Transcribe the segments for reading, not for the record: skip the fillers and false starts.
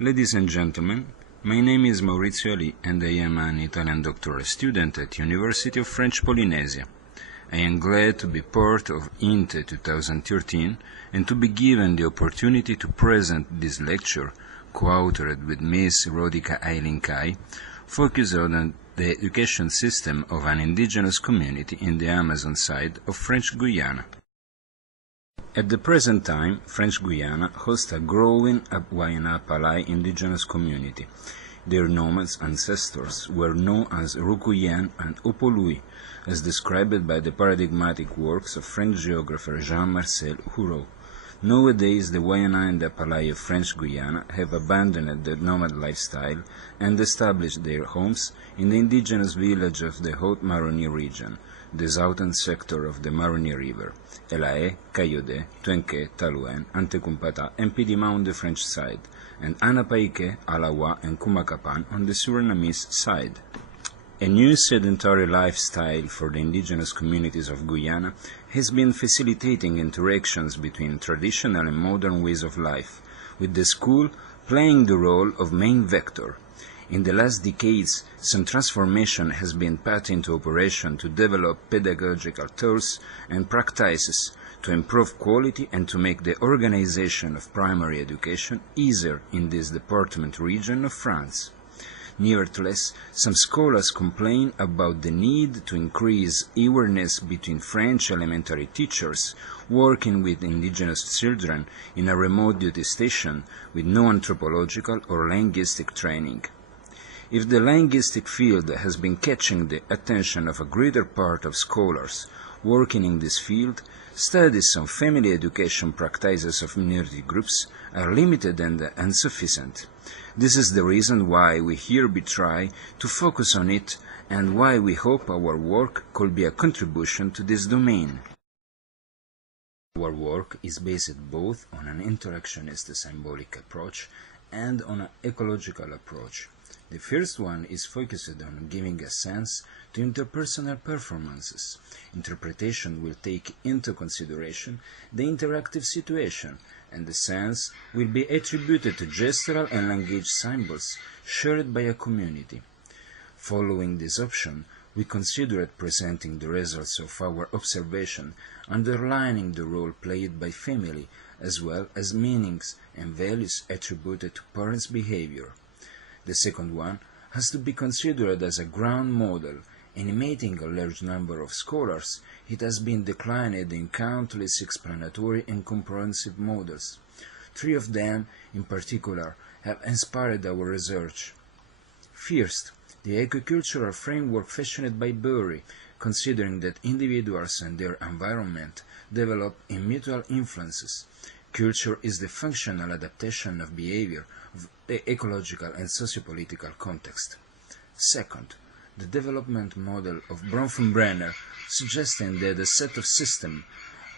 Ladies and gentlemen, my name is Maurizio and I am an Italian doctoral student at University of French Polynesia. I am glad to be part of INTE 2013 and to be given the opportunity to present this lecture, co-authored with Ms. Rodica Ailincai, focused on the education system of an indigenous community in the Amazon side of French Guiana. At the present time, French Guiana hosts a growing Wayana-Apalaï indigenous community. Their nomads ancestors were known as Rukuyen and Opolui, as described by the paradigmatic works of French geographer Jean-Marcel Houreau. Nowadays, the Wayana and Apalaï of French Guiana have abandoned the nomad lifestyle and established their homes in the indigenous village of the High Maroni region, the southern sector of the Maroni River, Elae, Cayode, Tuenque, Talouen, Antekumpata, and Pidima on the French side, and Anapaike, Alawa, and Kumakapan on the Surinamese side. A new sedentary lifestyle for the indigenous communities of Guyana has been facilitating interactions between traditional and modern ways of life, with the school playing the role of main vector. In the last decades, some transformation has been put into operation to develop pedagogical tools and practices to improve quality and to make the organization of primary education easier in this department region of France. Nevertheless, some scholars complain about the need to increase awareness between French elementary teachers working with indigenous children in a remote duty station with no anthropological or linguistic training. If the linguistic field has been catching the attention of a greater part of scholars working in this field, studies on family education practices of minority groups are limited and insufficient. This is the reason why we here try to focus on it and why we hope our work could be a contribution to this domain. Our work is based both on an interactionist symbolic approach and on an ecological approach. The first one is focused on giving a sense to interpersonal performances. Interpretation will take into consideration the interactive situation, and the sense will be attributed to gestural and language symbols shared by a community. Following this option, we considered presenting the results of our observation, underlining the role played by family, as well as meanings and values attributed to parents' behavior. The second one has to be considered as a ground model. Animating a large number of scholars, it has been declined in countless explanatory and comprehensive models. 3 of them, in particular, have inspired our research. First, the ecocultural framework fashioned by Bury, considering that individuals and their environment develop in mutual influences. Culture is the functional adaptation of behavior of the ecological and sociopolitical context. Second, the development model of Bronfenbrenner, suggesting that a set of systems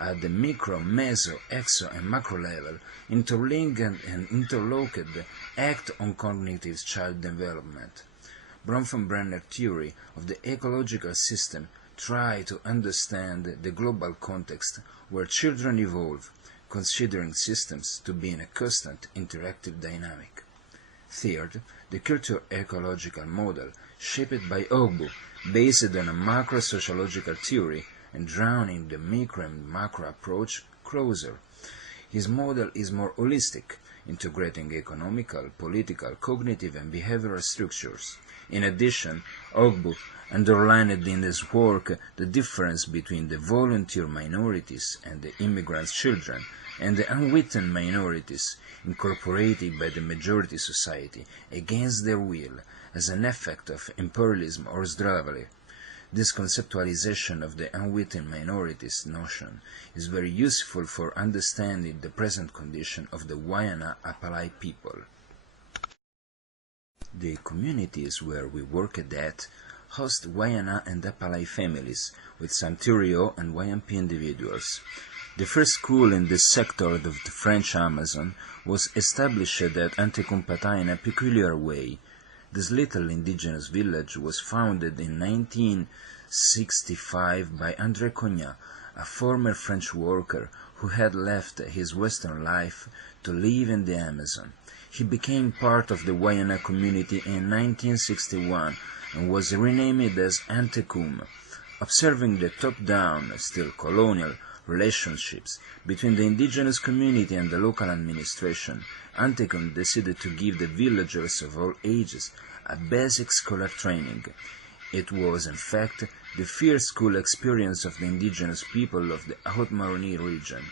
at the micro, meso, exo, and macro level, interlinked and interlocked, act on cognitive child development. Bronfenbrenner theory of the ecological system tries to understand the global context where children evolve, considering systems to be in a constant interactive dynamic. Third, the culture-ecological model, shaped by Ogbu, based on a macro-sociological theory and drawn in the micro and macro approach closer. His model is more holistic, integrating economical, political, cognitive and behavioral structures. In addition, Ogbu underlined in his work the difference between the volunteer minorities and the immigrant children, and the unwitting minorities incorporated by the majority society against their will as an effect of imperialism or slavery. This conceptualization of the unwitting minorities notion is very useful for understanding the present condition of the Wayana-Apalaï people. The communities where we work at host Wayana and Apalaï families with some Tirio and Wayampi individuals. The first school in this sector of the French Amazon was established at Antekumpata in a peculiar way. This little indigenous village was founded in 1965 by André Cognac, a former French worker who had left his Western life to live in the Amazon. he became part of the Wayana community in 1961 and was renamed as Antecum, observing the top-down, still colonial, relationships between the indigenous community and the local administration. Antecum decided to give the villagers of all ages a basic scholar training. It was, in fact, the first school experience of the indigenous people of the High Maroni region.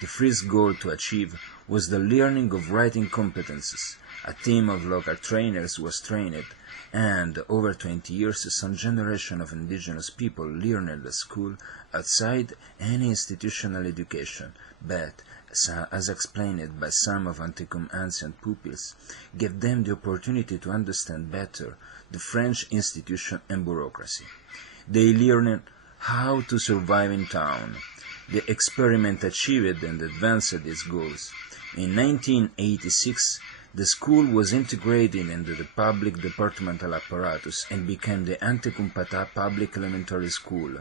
The first goal to achieve was the learning of writing competences. A team of local trainers was trained, and over 20 years some generation of indigenous people learned at school outside any institutional education, but, as explained by some of Antecum's ancient pupils, gave them the opportunity to understand better the French institution and bureaucracy. They learned how to survive in town. The experiment achieved and advanced its goals. In 1986, the school was integrated into the public departmental apparatus and became the Antecum Pata Public Elementary School.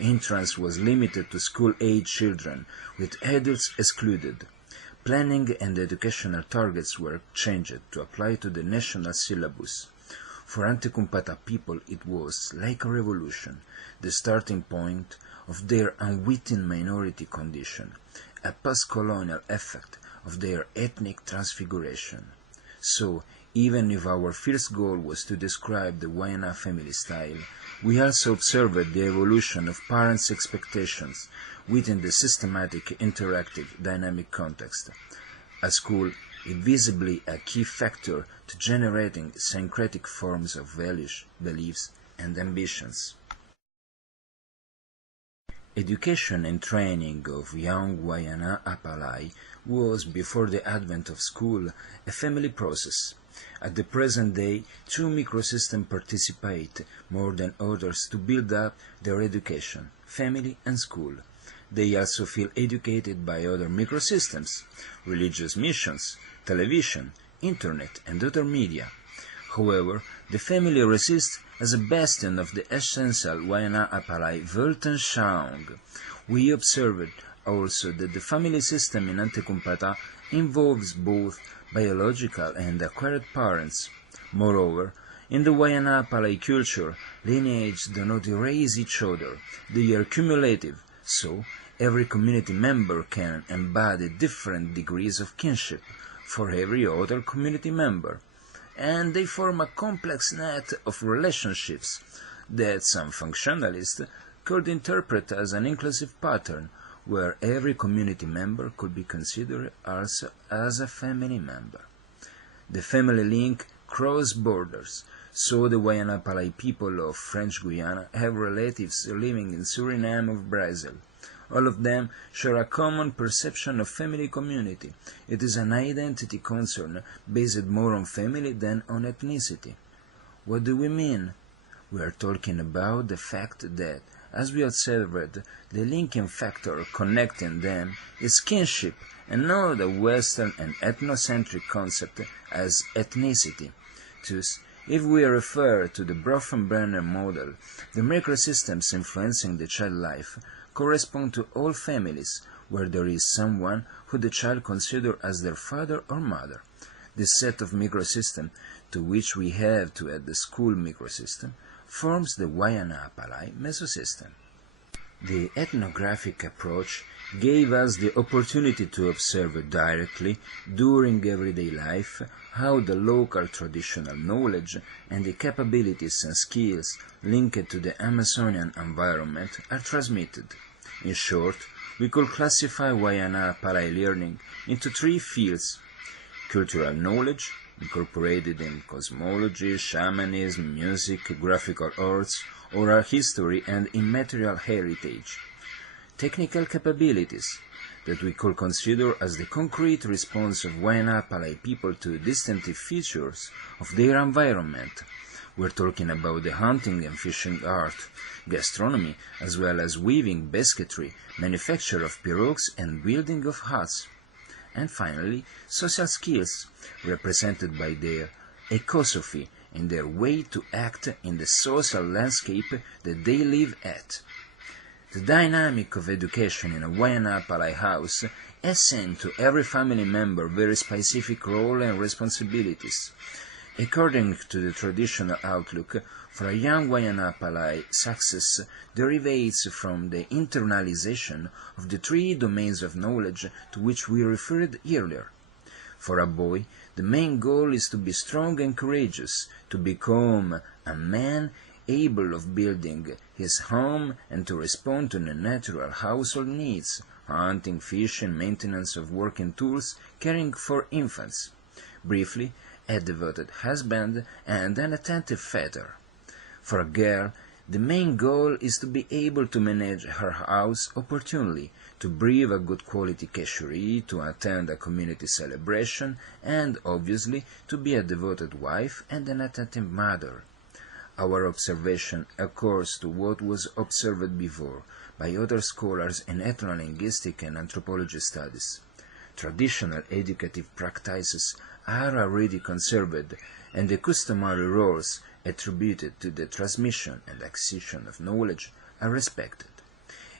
Entrance was limited to school-age children, with adults excluded. Planning and educational targets were changed to apply to the national syllabus. For Antecum Pata people it was, like a revolution, the starting point of their unwitting minority condition, a post-colonial effect of their ethnic transfiguration. So, even if our first goal was to describe the Wayana family style, we also observed the evolution of parents' expectations within the systematic, interactive, dynamic context. At school is visibly a key factor to generating syncretic forms of values, beliefs, and ambitions. Education and training of young Wayana-Apalaï was, before the advent of school, a family process. At the present day, two microsystems participate more than others to build up their education, family and school. They also feel educated by other microsystems, religious missions, television, internet, and other media. However, the family resists as a bastion of the essential Wayana-Apalaï Weltanschauung. We observed also that the family system in Antecum Pata involves both biological and acquired parents. Moreover, in the Wayana-Apalaï culture, lineages do not erase each other, they are cumulative, so every community member can embody different degrees of kinship for every other community member, and they form a complex net of relationships that some functionalists could interpret as an inclusive pattern, where every community member could be considered also as a family member. The family link crosses borders, so the Wayana-Apalaï people of French Guiana have relatives living in Suriname of Brazil. All of them share a common perception of family community. It is an identity concern based more on family than on ethnicity. What do we mean? We are talking about the fact that, as we observed, the linking factor connecting them is kinship and not the Western and ethnocentric concept as ethnicity. Thus, if we refer to the Bronfenbrenner model, the microsystems influencing the child life correspond to all families where there is someone who the child considers as their father or mother. This set of microsystems, to which we have to add the school microsystem, forms the Wayana-Apalaï mesosystem. The ethnographic approach gave us the opportunity to observe directly, during everyday life, how the local traditional knowledge and the capabilities and skills linked to the Amazonian environment are transmitted. In short, we could classify Wayana-Apalaï learning into three fields: cultural knowledge, incorporated in cosmology, shamanism, music, graphical arts, oral history, and immaterial heritage; technical capabilities, that we could consider as the concrete response of Wayana-Apalaï people to distinctive features of their environment. We're talking about the hunting and fishing art, gastronomy, as well as weaving, basketry, manufacture of pirogues, and building of huts. And finally, social skills, represented by their ecosophy and their way to act in the social landscape that they live at. The dynamic of education in a Wayana-Apalaï house assigns to every family member very specific role and responsibilities. According to the traditional outlook, for a young Wayana-Apalaï, success derivates from the internalization of the three domains of knowledge to which we referred earlier. For a boy, the main goal is to be strong and courageous, to become a man able of building his home and to respond to the natural household needs, hunting, fishing, maintenance of working tools, caring for infants. Briefly, a devoted husband and an attentive father. For a girl, the main goal is to be able to manage her house opportunely, to breathe a good quality casherie, to attend a community celebration, and obviously to be a devoted wife and an attentive mother. Our observation accords to what was observed before by other scholars in ethnolinguistic and anthropology studies. Traditional educative practices are already conserved, and the customary roles attributed to the transmission and acquisition of knowledge are respected.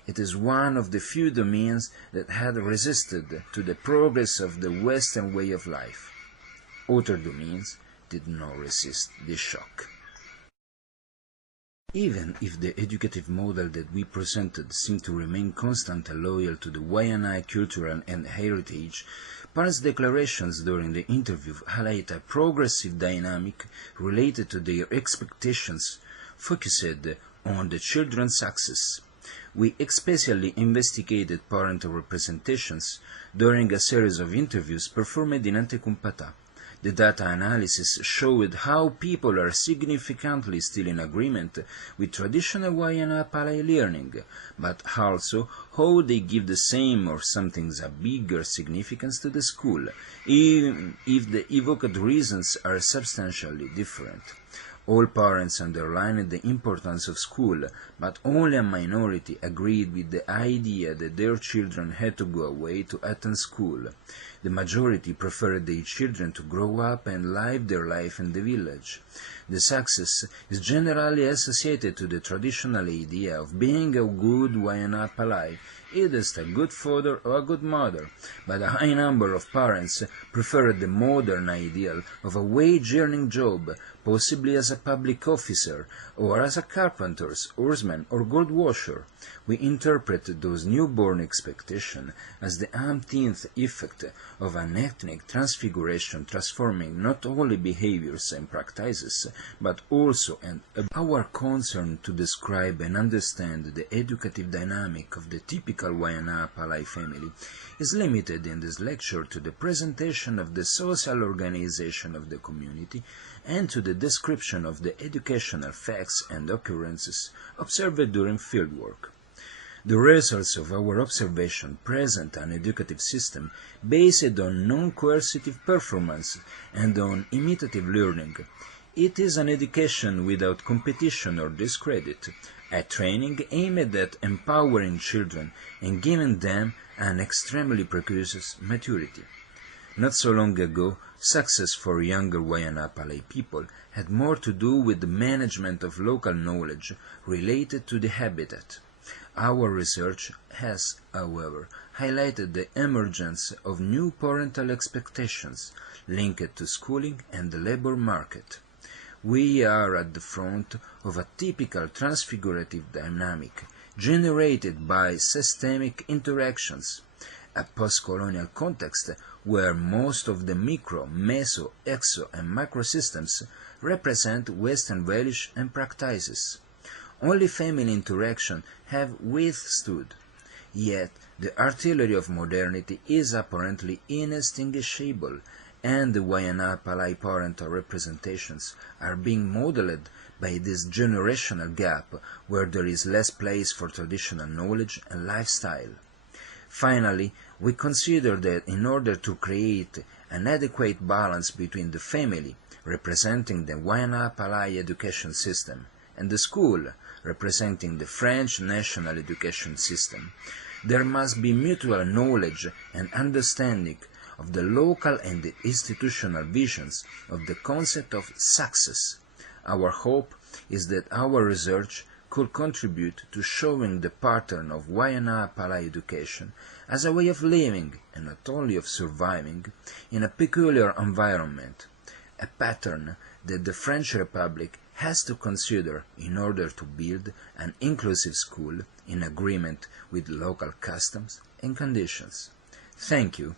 It is one of the few domains that had resisted to the progress of the Western way of life. Other domains did not resist this shock. Even if the educative model that we presented seemed to remain constant and loyal to the Wayana culture and heritage, parents' declarations during the interview highlight a progressive dynamic related to their expectations focused on the children's success. We especially investigated parental representations during a series of interviews performed in INTE. The data analysis showed how people are significantly still in agreement with traditional Wayana-Apalaï learning, but also how they give the same or sometimes a bigger significance to the school, even if the evoked reasons are substantially different. All parents underlined the importance of school, but only a minority agreed with the idea that their children had to go away to attend school. The majority preferred their children to grow up and live their life in the village. The success is generally associated to the traditional idea of being a good Wayana-Apalaï, either a good father or a good mother, but a high number of parents preferred the modern ideal of a wage-earning job, possibly as a public officer, or as a carpenter, oarsman, or gold washer. We interpret those newborn expectations as the umpteenth effect of an ethnic transfiguration transforming not only behaviors and practices, but also our concern to describe and understand the educative dynamic of the typical Wayana-Apalaï family is limited in this lecture to the presentation of the social organization of the community and to the description of the educational facts and occurrences observed during fieldwork. The results of our observation present an educative system based on non-coercive performance and on imitative learning. It is an education without competition or discredit, a training aimed at empowering children and giving them an extremely precocious maturity. Not so long ago, success for younger Wayana-Apalaï people had more to do with the management of local knowledge related to the habitat. Our research has, however, highlighted the emergence of new parental expectations linked to schooling and the labor market. We are at the front of a typical transfigurative dynamic generated by systemic interactions, a post-colonial context where most of the micro, meso, exo, and macrosystems represent Western values and practices. Only family interaction have withstood. Yet the artillery of modernity is apparently inextinguishable, and the Wayana-Apalaï parental representations are being modeled by this generational gap where there is less place for traditional knowledge and lifestyle. Finally, we consider that in order to create an adequate balance between the family, representing the Wayana-Apalaï education system, and the school, representing the French national education system, there must be mutual knowledge and understanding of the local and the institutional visions of the concept of success. Our hope is that our research could contribute to showing the pattern of Wayana-Apalaï education as a way of living, and not only of surviving, in a peculiar environment, a pattern that the French Republic has to consider in order to build an inclusive school in agreement with local customs and conditions. Thank you.